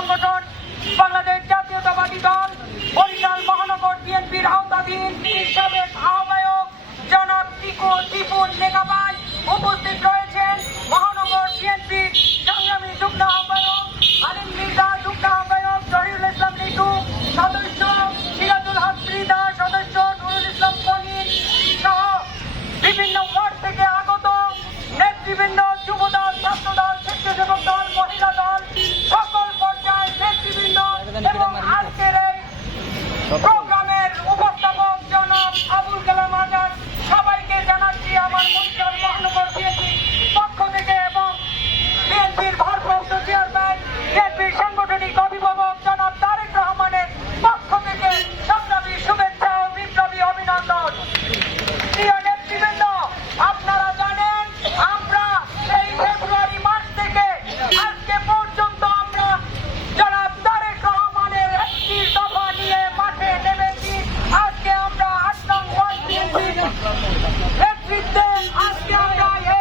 সংগঠন বাংলাদেশ জাতীয়তাবাদী দল বরিশাল মহানগর বিএনপির আওতাধীন সাবেক এবং আজকের Every day, I see a.